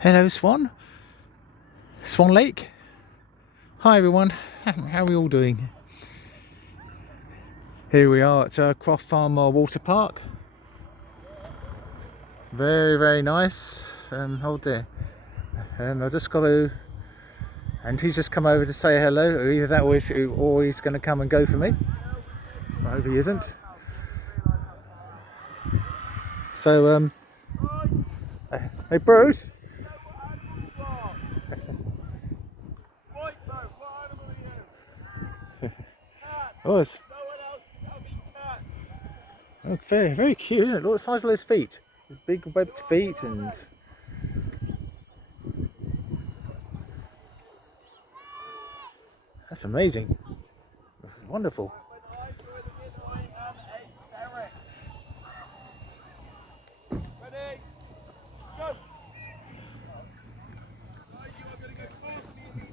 Hello Swan, Swan Lake. Hi everyone, how are we all doing? Here we are at Croft Farm Water Park. Very nice. Oh dear. I just got to, and he's just come over to say hello. Either that or he's going to come and go for me. I hope he isn't. So hey Bruce. Oh, it's very cute, isn't it? Look at the size of those feet. His big webbed feet, and that's amazing. That's wonderful.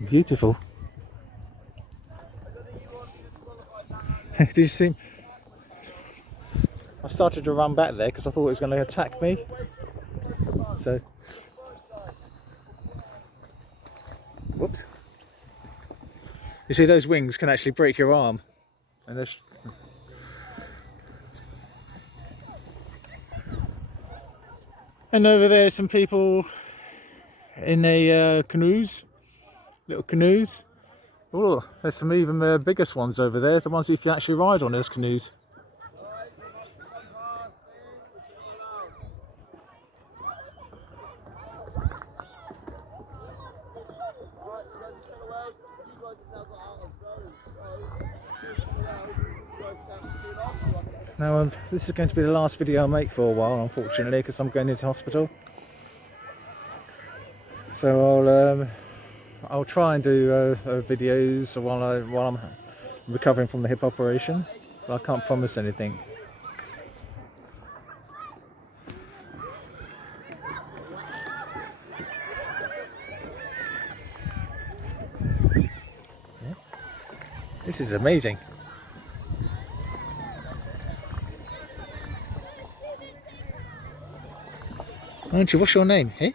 Beautiful. Did you see? I started to run back there because I thought it was going to attack me. So, whoops. You see, those wings can actually break your arm. And there's... And over there, some people in their canoes, little canoes. Oh, there's some even biggest ones over there, the ones you can actually ride on those canoes. Now, this is going to be the last video I'll make for a while, unfortunately, because I'm going into hospital. So I'll try and do videos while I'm recovering from the hip operation, but I can't promise anything. This is amazing. Aren't you? What's your name, eh?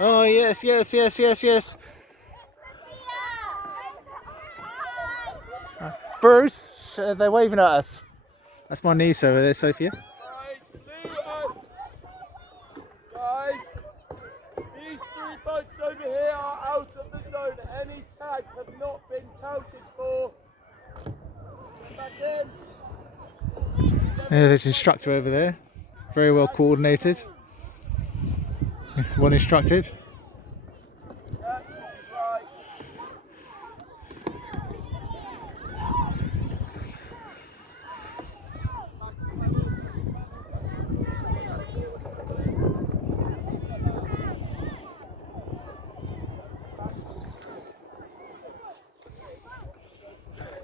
Oh yes. Bruce, they're waving at us. That's my niece over there, Sophia. Guys, these 3 boats over here are out of the zone. Any tags have not been counted for. Get back in. Yeah, there's an instructor over there. Very well coordinated. Well instructed. Yeah, right.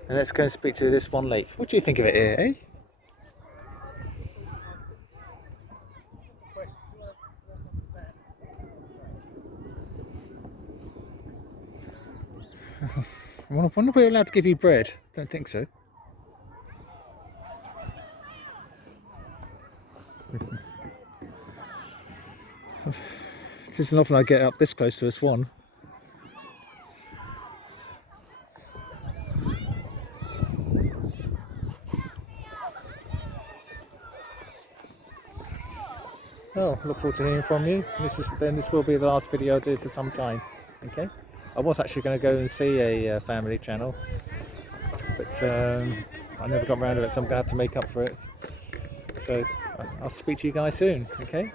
And let's go and speak to this Swan Lake. What do you think of it here, eh? I wonder if we're allowed to give you bread. Don't think so. This isn't often I get up this close to a swan. Oh, look forward to hearing from you. This will be the last video I'll do for some time. Okay. I was actually going to go and see a family channel, but I never got around to it, so I'm going to have to make up for it. So I'll speak to you guys soon. Okay.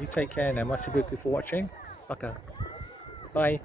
You take care now. Merci beaucoup for watching. Baka. Bye.